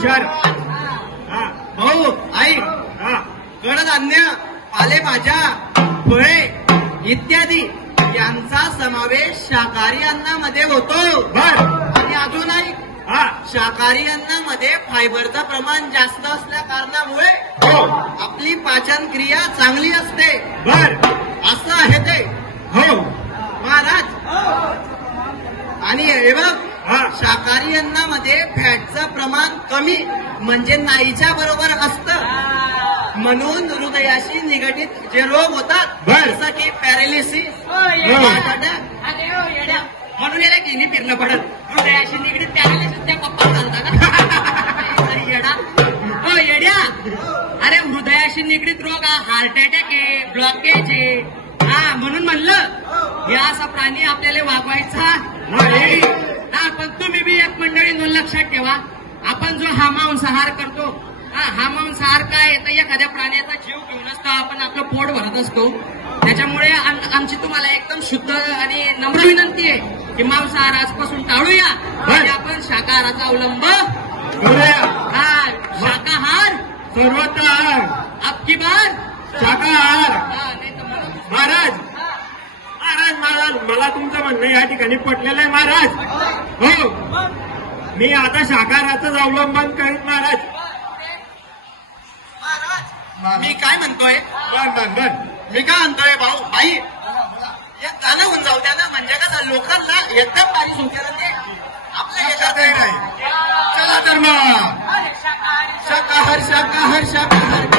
हुशार. हा भाऊ आई, हा कडधान्य, पालेभाज्या, फळे इत्यादी यांचा समावेश शाकाहारी अन्नामध्ये होतो. बर. आणि अजूनही हा शाकाहारी अन्नामध्ये फायबरचं प्रमाण जास्त असल्या कारणामुळे हो आपली पाचन क्रिया चांगली असते. बर. असं आहे ते हो महाराज. आणि हे बघ, हा शाकाहारी अन्नामध्ये फॅटचं प्रमाण कमी म्हणजे नाहीच्या बरोबर असतं. म्हणून हृदयाशी निगडीत जे रोग होतात, बर. जसं की पॅरालिसिस, म्हणून याला गेली फिरणं पडत. हृदयाशी निगडीत पॅरालिसिसच्या पप्पा चालतात येडा. हो येड्या, अरे हृदयाशी निगडीत रोग हा हार्ट अटॅक आहे, ब्लॉकेज आहे. हा म्हणून म्हणलं हे असा प्राणी आपल्याला वागवायचा नाही. हा पण तुम्ही बी एक मंडळी लक्षात ठेवा, आपण जो हा मांसाहार करतो, हा मांसाहार काय तर एखाद्या प्राण्याचा जीव घेऊन असतो, आपण आपलं पोट भरत असतो. त्याच्यामुळे आमची तुम्हाला एकदम शुद्ध आणि नम्र विनंती आहे की मांसाहार आजपासून टाळूया आणि आपण शाकाहाराचा अवलंब करूया. हा शाकाहार सर्वत्र आहार, अबकी बार शाकाहार. नाही तर म्हणून महाराज महाराज महाराज मला तुमचं म्हणणं या ठिकाणी पटलेलं आहे महाराज. हो मी आता शाकाहाराचंच अवलंबन करीत महाराज. मी काय म्हणतोय बर बर बर. मी काय म्हणतोय भाऊ आई, गाणं होऊन जाऊ द्या ना. म्हणजे कसं लोकांना एकदम पाणी सुटलं ते आपल्या लक्षात याच्यात नाही. चला तर मग शाकाहार शाकाहार शाकाहार